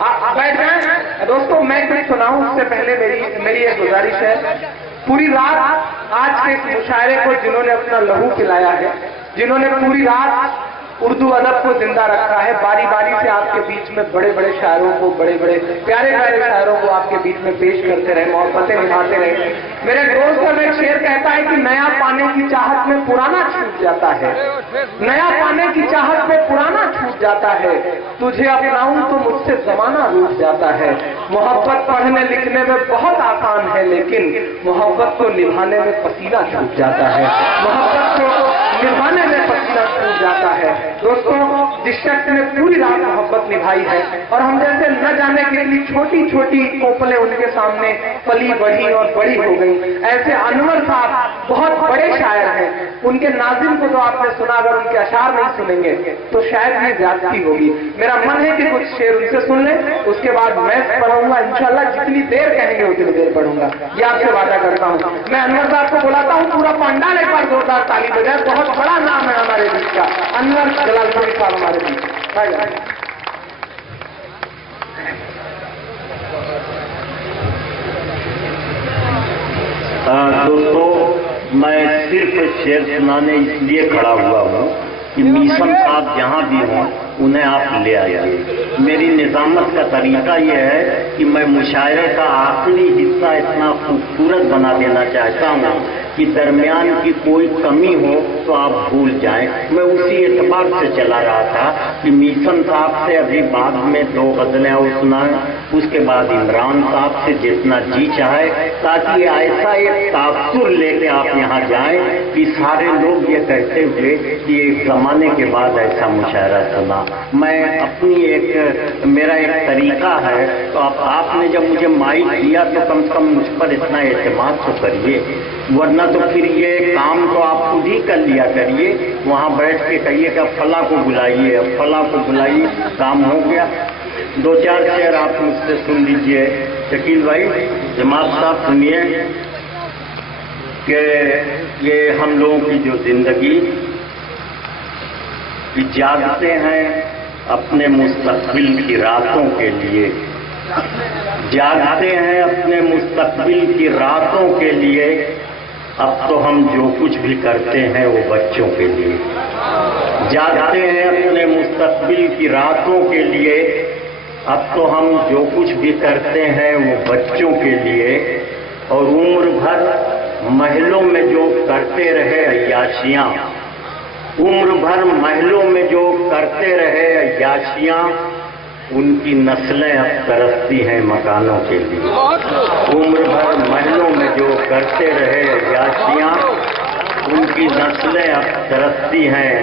आप बैठ जाएं। दोस्तों मैं कुछ सुनाऊं उससे पहले मेरी एक गुजारिश है। पूरी रात आज के इस मुशायरे को जिन्होंने अपना लहू पिलाया है, जिन्होंने पूरी रात उर्दू अदब को जिंदा रखा है, बारी बारी से आपके बीच में बड़े बड़े शायरों को, बड़े बड़े प्यारे प्यारे शायरों को आपके बीच में पेश करते रहे, मोहब्बतें निभाते रहे। मेरे दोस्त में एक शेर कहता है कि नया पाने की चाहत में पुराना छूट जाता है, नया पाने की चाहत में पुराना छूट जाता है, तुझे अपनाऊं तो मुझसे जमाना रूठ जाता है। मोहब्बत पढ़ने लिखने में बहुत आसान है, लेकिन मोहब्बत को निभाने में पसीना छूट जाता है, मोहब्बत को निभाने में पसीना छूट जाता है। दोस्तों, जिस शख्स ने पूरी रात मोहब्बत निभाई है और हम जैसे न जाने कितनी छोटी छोटी कोपलें उनके सामने पली बढ़ी और बड़ी हो गई, ऐसे अनवर साहब बहुत बड़े शायर हैं। उनके नाज़िम को तो आपने सुना, अगर उनके अशार नहीं सुनेंगे तो शायद ये ज्यादती होगी। मेरा मन है कि कुछ शेर उनसे सुन लें, उसके बाद मैं पढ़ूंगा इंशाल्लाह। जितनी देर कहेंगे उतनी देर पढ़ूंगा, ये आपसे वादा करता हूँ। मैं अनवर साहब को बुलाता हूँ, पूरा पंडाल एक बार जोरदार ताली बजाए। बहुत बड़ा नाम है हमारे बीच का, अनवर जलालपुरी साहब हमारे बीच। दोस्तों, मैं सिर्फ शेर सुनाने इसलिए खड़ा हुआ हूँ कि मीसम साहब जहाँ भी हों उन्हें आप ले आइए। मेरी निजामत का तरीका यह है कि मैं मुशायरे का आखिरी हिस्सा इतना खूबसूरत बना देना चाहता हूँ कि दरमियान की कोई कमी हो तो आप भूल जाएं। मैं उसी एतबार से चला रहा था कि मीसम साहब से अभी बाद में 2 गज़लें और सुनाएं, उसके बाद इमरान साहब से जितना जी चाहे, ताकि ऐसा एक तासुर लेके आप यहाँ जाएं कि सारे लोग ये कहते हुए कि एक जमाने के बाद ऐसा मुशायरा सुना। मैं अपनी मेरा एक तरीका है, तो आपने जब मुझे माइक दिया तो कम से कम मुझ पर इतना एतमाद तो करिए, वरना तो फिर ये काम तो आप खुद ही कर लिया करिए। वहाँ बैठ के कहिए कि फला को बुलाइए, फला को बुलाइए, काम हो गया। 2-4 शेर आप मुझसे सुन लीजिए। शकील भाई, जमात साहब सुनिए कि ये हम लोगों की जो जिंदगी जागते हैं अपने मुस्तकबिल की रातों के लिए, जागते हैं अपने मुस्तकबिल की रातों के लिए। अब तो हम जो कुछ भी करते हैं वो बच्चों के लिए, जागते हैं अपने मुस्तकबिल की रातों के लिए। अब तो हम जो कुछ भी करते हैं वो बच्चों के लिए। और उम्र भर महलों में जो करते रहे अय्याशियाँ, उम्र भर महलों में जो करते रहे अय्याशियाँ, उनकी नस्लें अब तरसती हैं मकानों के लिए। उम्र भर महलों में जो करते रहे अय्याशियाँ, उनकी नस्लें अब तरसती हैं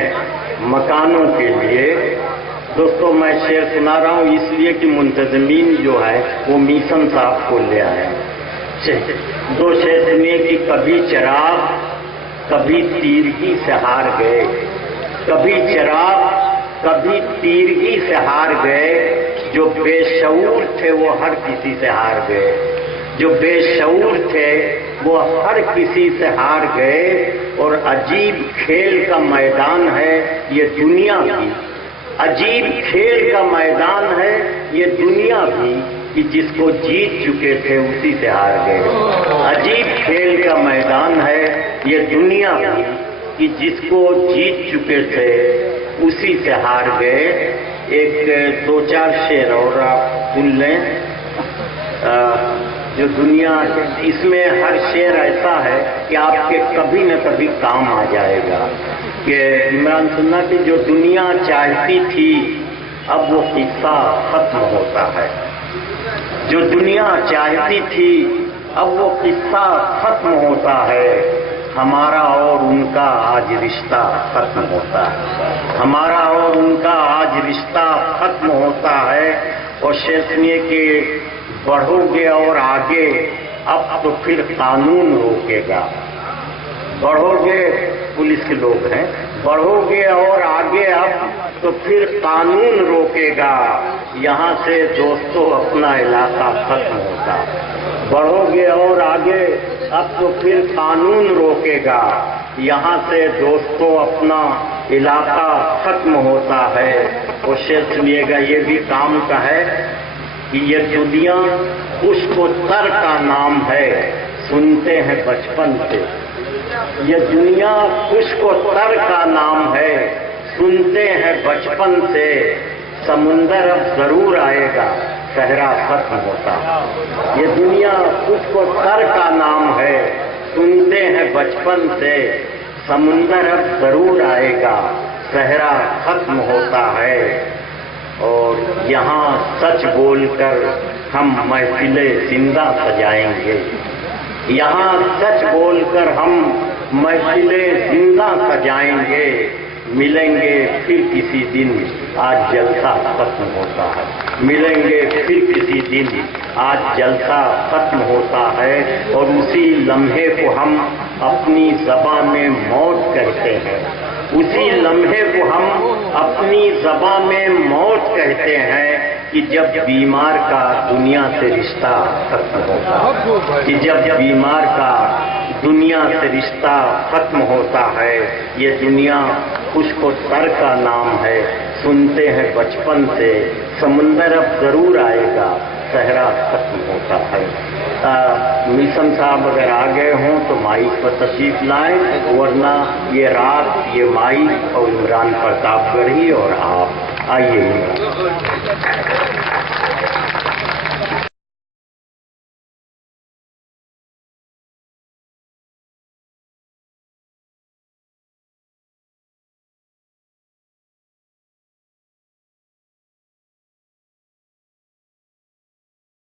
मकानों के लिए। दोस्तों, मैं शेर सुना रहा हूँ इसलिए कि मुंतज़मीन जो है वो मीसम साहब को ले आए। 2 शेर सुनिए कि कभी चिराग कभी तीरगी से हार गए, कभी चिराग कभी तीरगी से हार गए। जो बेशऊर थे वो हर किसी से हार गए, जो बेशऊर थे वो हर किसी से हार गए। और अजीब खेल का मैदान है ये दुनिया भी, अजीब खेल का मैदान है ये दुनिया भी, कि जिसको जीत चुके थे उसी से हार गए। अजीब खेल का मैदान है ये दुनिया भी, कि जिसको जीत चुके थे उसी से हार गए। एक 2-4 शेर और आप सुन लें। जो दुनिया, इसमें हर शेर ऐसा है कि आपके कभी न कभी काम आ जाएगा। कि इमरान सुन्ना की जो दुनिया चाहती थी अब वो किस्सा खत्म होता है, जो दुनिया चाहती थी अब वो किस्सा खत्म होता है। हमारा और उनका आज रिश्ता खत्म होता है, हमारा और उनका आज रिश्ता खत्म होता है। और शेर सुनिए कि बढ़ोगे और आगे अब तो फिर कानून रोकेगा, बढ़ोगे, पुलिस के लोग हैं, बढ़ोगे और आगे अब तो फिर कानून रोकेगा। यहाँ से दोस्तों अपना इलाका खत्म होगा, बढ़ोगे और आगे अब तो फिर कानून रोकेगा। यहाँ से दोस्तों अपना इलाका खत्म होता है। और शेर सुनिएगा, ये भी काम का है کہ یہ دنیا خشک و تر کا نام ہے، سنتے ہیں بچپن سے۔ یہ دنیا خشک و تر کا نام ہے، سنتے ہیں بچپن سے، سمندر اب ضرور آئے گا، صحرا ختم ہوتا۔ یہ دنیا خشک و تر کا نام ہے، سنتے ہیں بچپن سے، سمندر اب ضرور آئے گا، صحرا ختم ہوتا ہے۔ اور یہاں سچ بول کر ہم محفلیں زندہ سجائیں گے، یہاں سچ بول کر ہم محفلیں زندہ سجائیں گے، ملیں گے پھر کسی دن، آج جلسہ ختم ہوتا ہے، ملیں گے پھر کسی دن، آج جلسہ ختم ہوتا ہے۔ اور اسی لمحے کو ہم اپنی زبان میں موت کہتے ہیں، اسی لمحے کو ہم اپنی زبان میں موت کہتے ہیں، کہ جب بیمار کا دنیا سے رشتہ ختم ہوتا، کہ جب بیمار کا دنیا سے رشتہ ختم ہوتا ہے۔ یہ دنیا خشک و تر کا نام ہے، سنتے ہیں بچپن سے، سمندر اب ضرور آئے گا، صحرا ختم ہوتا ہے۔ ملسم صاحب اگر آ گئے ہوں تو مائک پر تشریف لائیں، ورنہ یہ رات یہ مائک اور عمران پرتاپ گڑھی اور آپ آئیے۔